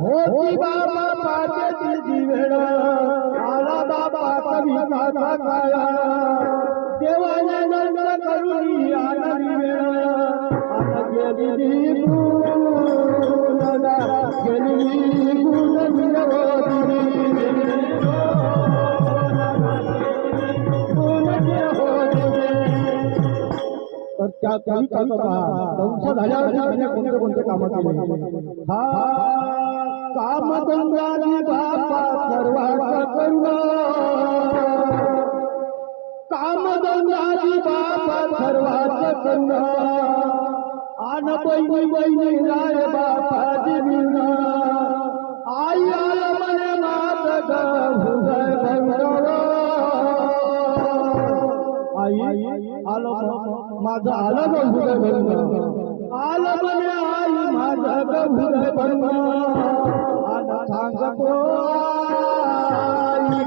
होती बाबा पाचची वेळ आला बाबा कविताचा काळ देवाने नंद करुणी आनंदी वेळ आता गेली गेली गुण तर त्या कविताचा दंश झाल्यावर त्याने कोणते कोणते कामं केले हा काम धंद्याची बापा सर्वांचा करुणा काम धंद्याची बापा सर्वांचा करुणा आन बहिणी बहिणी राय बापा विणा आई आय मने मात हृदय भंगावा आई आलो माझं आलं हृदय आलं आई माझं सांगतो आई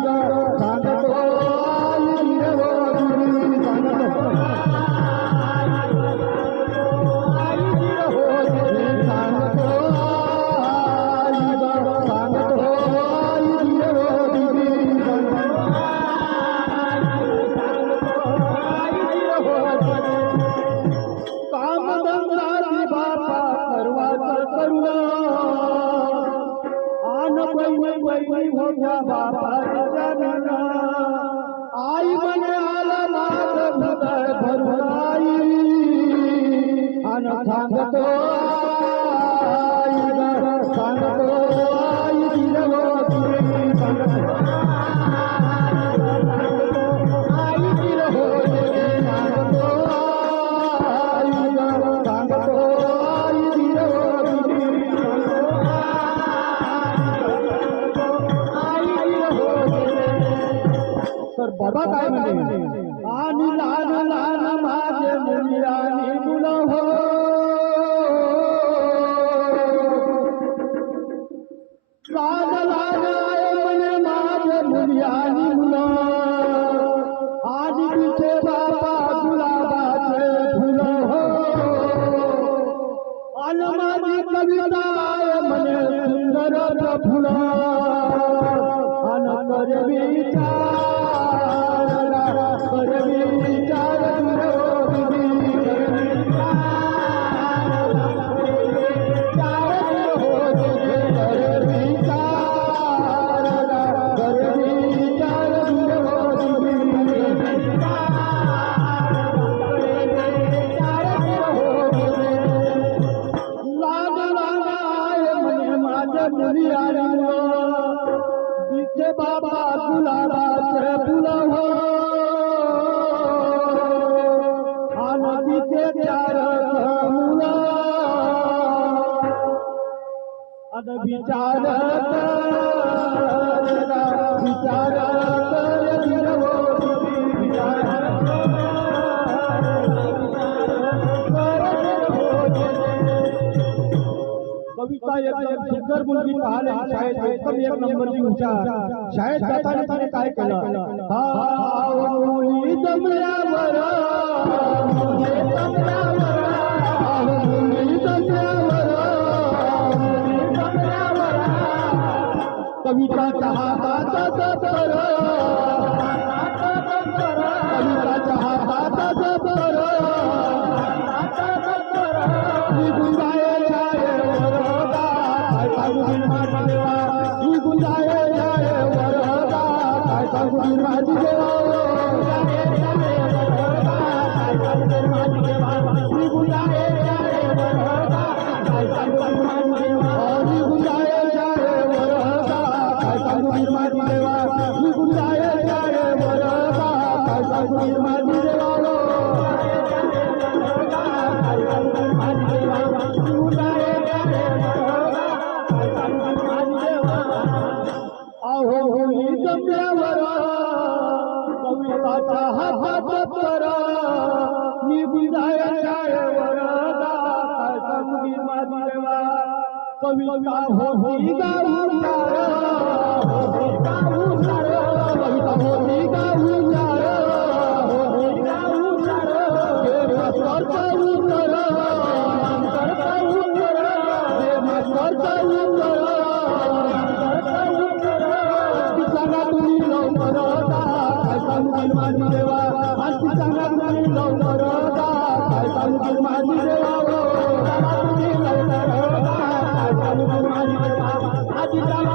Pai. तर बाबा काय म्हणे? आणि लहान लहान माझे मुली आणि मुलं हो. लहान लहान आहे म्हणे माझे मुली आणि मुलं. आणि तिथे बाबा गुलाबाचे फुलं हो. आणि माझी कविता आहे म्हणे सुंदर फुलं. विचार बाबा तुला चुला दुरा अन बिचारा कविता एक सुंदर मुलगी पाहिले शाळेत एकदम एक नंबरची हुशार. शाळेत जाताना त्याने काय केलं? हा मुली जमल्यावर मुली जमल्यावर, मुली जमल्यावर, ڪويتا هو توهان आजी